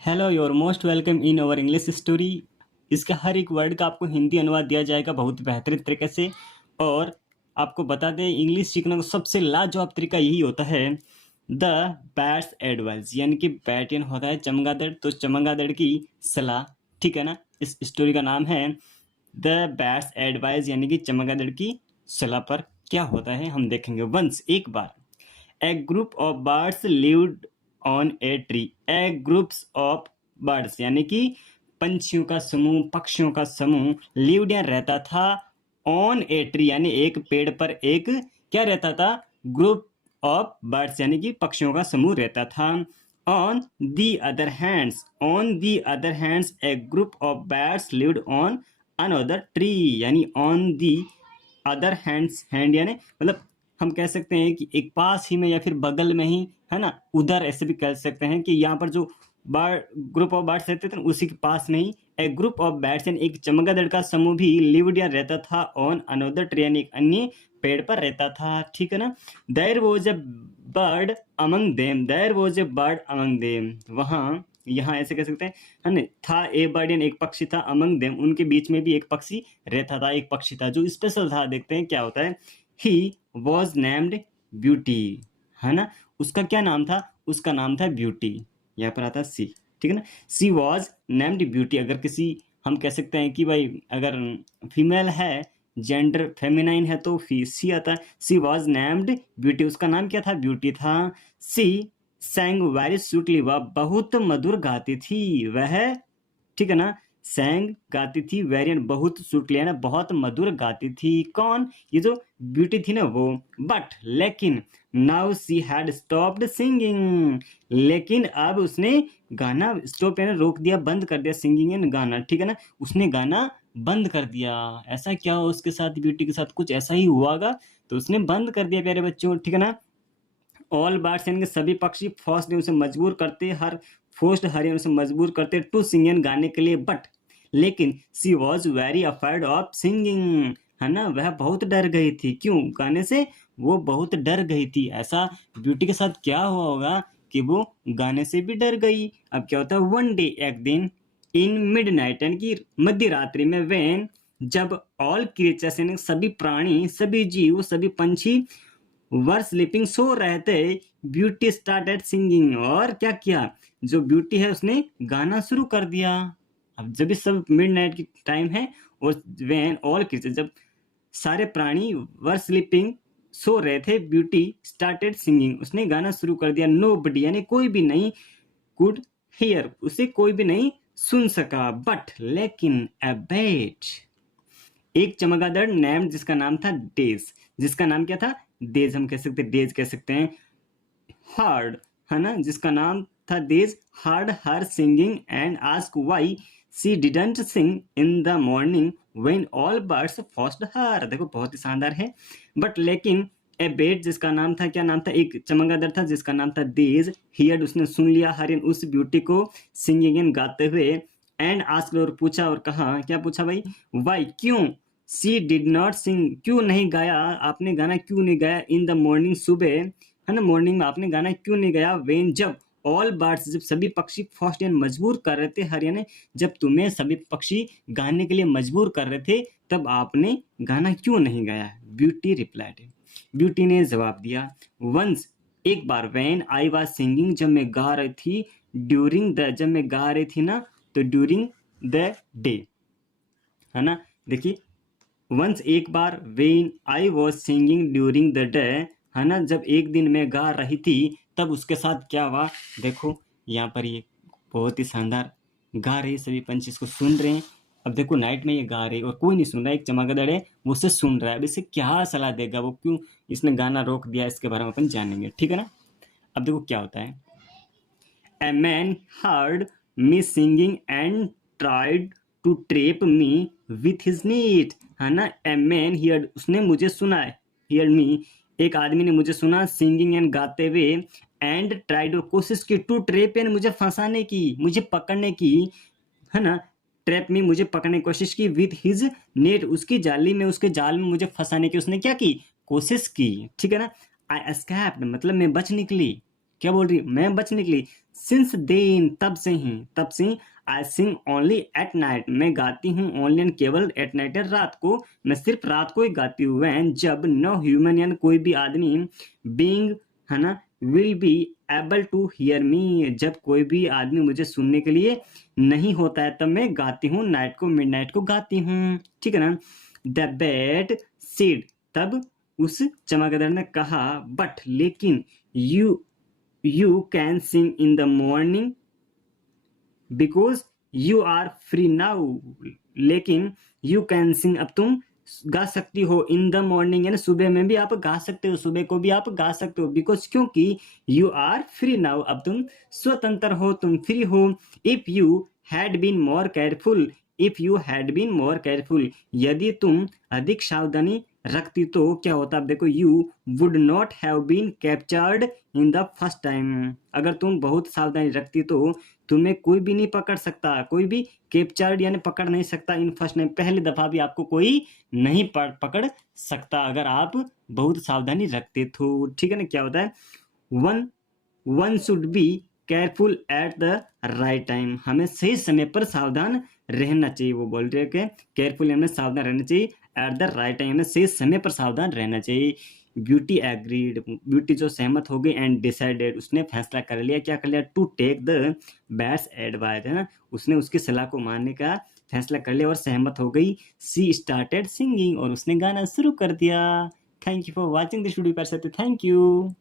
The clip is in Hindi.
Hello your most welcome in our English story. इसका हर एक वर्ड का आपको हिंदी अनुवाद दिया जाएगा बहुत बेहतरीन तरीके से। और आपको बता दें, इंग्लिश सीखने का सबसे लाजवाब तरीका यही होता है, द बैट्स एडवाइस। यानी कि बैटियन होता है चमगादड़, तो चमगादड़ की सलाह। ठीक है ना। इस स्टोरी का नाम है द बैट्स एडवाइस, यानी कि चमगादड़ की सलाह पर क्या होता है हम देखेंगे। वंस एक बार, a group of birds lived on a tree. A groups of birds यानी कि पंछियों का समूह, पक्षियों का समूह, लिव्ड या रहता था, ऑन ए ट्री यानी एक पेड़ पर एक क्या रहता था, ग्रुप ऑफ बर्ड्स यानी कि पक्षियों का समूह रहता था। On the other hands, on the other hands a group of birds lived on another tree. यानी on the other hands, hand यानी मतलब हम कह सकते हैं कि एक पास ही में या फिर बगल में ही, है ना, उधर ऐसे भी कह सकते हैं कि यहाँ पर जो बर्ड ग्रुप ऑफ बर्ड्स रहते थे ना, उसी के पास में ही ए ग्रुप ऑफ बर्ड्स यानी एक चमगादड़ का समूह भी लिव्ड या रहता था ऑन अनदर ट्री यानी एक अन्य पेड़ पर रहता था। ठीक है ना। There was a bird among them, there was a bird among them, वहाँ यहाँ ऐसे कह सकते हैं, है ना, था ए बर्ड यानी एक पक्षी था, अमंग देम उनके बीच में भी एक पक्षी रहता था, एक पक्षी था जो स्पेशल था। देखते हैं क्या होता है। ही वॉज नेम्ड ब्यूटी, है ना। उसका क्या नाम था, उसका नाम था ब्यूटी। यहाँ पर आता सी। ठीक है ना। सी वॉज नेम्ड ब्यूटी, अगर किसी हम कह सकते हैं कि भाई अगर फीमेल है, जेंडर फेमिनाइन है, तो सी आता है। सी वॉज नेम्ड ब्यूटी, उसका नाम क्या था, ब्यूटी था। सी सैंग वेरी स्वीटली, वह बहुत मधुर गाती थी, वह, ठीक है ना, सैंग गाती थी, वेरियन बहुत स्वीटली है ना, बहुत मधुर गाती थी। कौन, ये जो ब्यूटी थी ना वो। बट लेकिन now she had stopped singing, लेकिन अब उसने गाना स्टॉप यानी रोक दिया, बंद कर दिया, सिंगिंग यानी गाना। ठीक है ना, उसने गाना बंद कर दिया। ऐसा क्या हो उसके साथ, ब्यूटी के साथ कुछ ऐसा ही हुआगा, तो उसने बंद कर दिया प्यारे बच्चों। ठीक है ना। ऑल बर्ड्स यानी कि सभी पक्षी, फोर्स्ड उसे मजबूर करते, हर फोर्स्ड हर उसे मजबूर करते टू सिंग गाने के लिए। बट लेकिन she was very afraid of singing, है ना, वह बहुत डर गई थी। क्यों, गाने से वो बहुत डर गई थी। ऐसा ब्यूटी के साथ क्या हुआ होगा कि वो गाने से भी डर गई। अब क्या होता है, वन डे एक दिन, इन मिड नाइट यानी कि मध्य रात्रि में, वेन जब, ऑल क्रिएचर्स यानी सभी प्राणी, सभी जीव, सभी पंछी वर स्लीपिंग सो रहे थे, ब्यूटी स्टार्टेड सिंगिंग, और क्या किया, जो ब्यूटी है उसने गाना शुरू कर दिया। अब जब भी सब मिडनाइट की टाइम है, और व्हेन ऑल क्रिएचर, जब सारे प्राणी वर स्लीपिंग सो रहे थे, ब्यूटी स्टार्टेड सिंगिंग, उसने गाना शुरू कर दिया। नो बडी यानी कोई भी नहीं, कुड हियर, उसे कोई भी नहीं सुन सका। बट लेकिन ए बैट, एक चमगादड़ नेम, जिसका नाम था डेज, जिसका नाम क्या था, डेज, हम कह सकते हैं डेज कह सकते हैं, हार्ड, है ना, जिसका नाम था डेज, heard her singing and ask why she didn't sing in the morning when all birds forced her. देखो बहुत ही शानदार है। बट लेकिन ए बेट, जिसका नाम था, क्या नाम था, एक चमगादड़ था जिसका नाम था डेज, हियर्ड उसने सुन लिया, हर इन उस ब्यूटी को, सिंगिंग इन गाते हुए, एंड आस्क और पूछा, और कहा, क्या पूछा भाई, वाई क्यों, सी डिड नॉट सिंग क्यों नहीं गाया, आपने गाना क्यों नहीं गाया, इन द मॉर्निंग सुबह, है ना, मॉर्निंग में आपने गाना क्यों नहीं गाया, वेन जब, ऑल बर्ड्स जब सभी पक्षी फर्स्ट यानी मजबूर कर रहे थे, हरियाणा जब तुम्हें सभी पक्षी गाने के लिए मजबूर कर रहे थे, तब आपने गाना क्यों नहीं गाया। ब्यूटी रिप्लाइड, ब्यूटी ने जवाब दिया, वंस एक बार, वेन आई वाज सिंगिंग जब मैं गा रही थी, ड्यूरिंग द, जब मैं गा रही थी ना, तो ड्यूरिंग द डे, है ना। देखिए, वंस एक बार, when I was singing during the day, है ना, जब एक दिन मैं गा रही थी, तब उसके साथ क्या हुआ। देखो यहाँ पर ये बहुत ही शानदार गा रही, सभी पंछी इसको सुन रहे हैं। अब देखो नाइट में ये गा रही और कोई नहीं सुन रहा, एक चमगादड़ है वो उसे सुन रहा है। अब इसे क्या सलाह देगा वो, क्यों इसने गाना रोक दिया, इसके बारे में अपन जानेंगे। ठीक है ना। अब देखो क्या होता है। A man heard me singing and tried to trap me with his net, है ना। A man heard, उसने मुझे सुना, heard me, एक आदमी ने मुझे सुना, सिंगिंग एंड गाते हुए, एंड ट्राइड और कोशिश की, टू ट्रेप एंड मुझे फंसाने की, मुझे पकड़ने की, है ना, ट्रैप में मुझे पकड़ने की कोशिश की, विद हिज नेट, उसकी जाली में, उसके जाल में मुझे फंसाने की उसने क्या की, कोशिश की। ठीक है ना। आई एस्केप्ड मतलब मैं बच निकली, क्या बोल रही है, मैं बचने के लिए। सिंस देन, तब से आई सिंग ओनली एट नाइट, मैं गाती हूँ ओनली एंड केवल एट नाइट, रात को, मैं सिर्फ रात को ही गाती हूँ। व्हेन, जब, नो ह्यूमन यानी कोई भी आदमी, बीइंग, है ना, will be able to hear me, जब कोई भी आदमी मुझे सुनने के लिए नहीं होता है, तब मैं गाती हूँ नाइट को, मिडनाइट को गाती हूँ, ठीक है ना। द बैट सीड, तब उस चमगादड़ ने कहा, बट लेकिन, you can sing in the morning because you are free now, लेकिन यू कैन सिंग, अब तुम गा सकती हो, इन द मॉर्निंग यानी सुबह में भी आप गा सकते हो, सुबह को भी आप गा सकते हो, बिकॉज क्योंकि यू आर फ्री नाउ, अब तुम स्वतंत्र हो, तुम फ्री हो। If you had been more careful, if you had been more careful, यदि तुम अधिक सावधानी रखती तो क्या होता, अब देखो, you would not have been captured in the first time, अगर तुम बहुत सावधानी रखती तो तुम्हें कोई भी नहीं पकड़ सकता, कोई भी कैप्चर्ड यानी पकड़ नहीं सकता, इन फर्स्ट टाइम, पहली दफा भी आपको कोई नहीं पकड़ सकता अगर आप बहुत सावधानी रखते तो, ठीक है ना। क्या होता है, one one should be careful at the right time, हमें सही समय पर सावधान रहना चाहिए, वो बोल रहे हैं कि केयरफुल हमें सावधान रहना चाहिए, एट द राइट टाइम हमें सही समय पर सावधान रहना चाहिए। ब्यूटी एग्रीड, ब्यूटी जो सहमत हो गई, एंड डिसाइडेड, उसने फैसला कर लिया, क्या कर लिया, to take the bat's advice, है ना, उसने उसकी सलाह को मानने का फैसला कर लिया और सहमत हो गई। सी स्टार्टेड सिंगिंग, और उसने गाना शुरू कर दिया। Thank you for watching this video, thank you.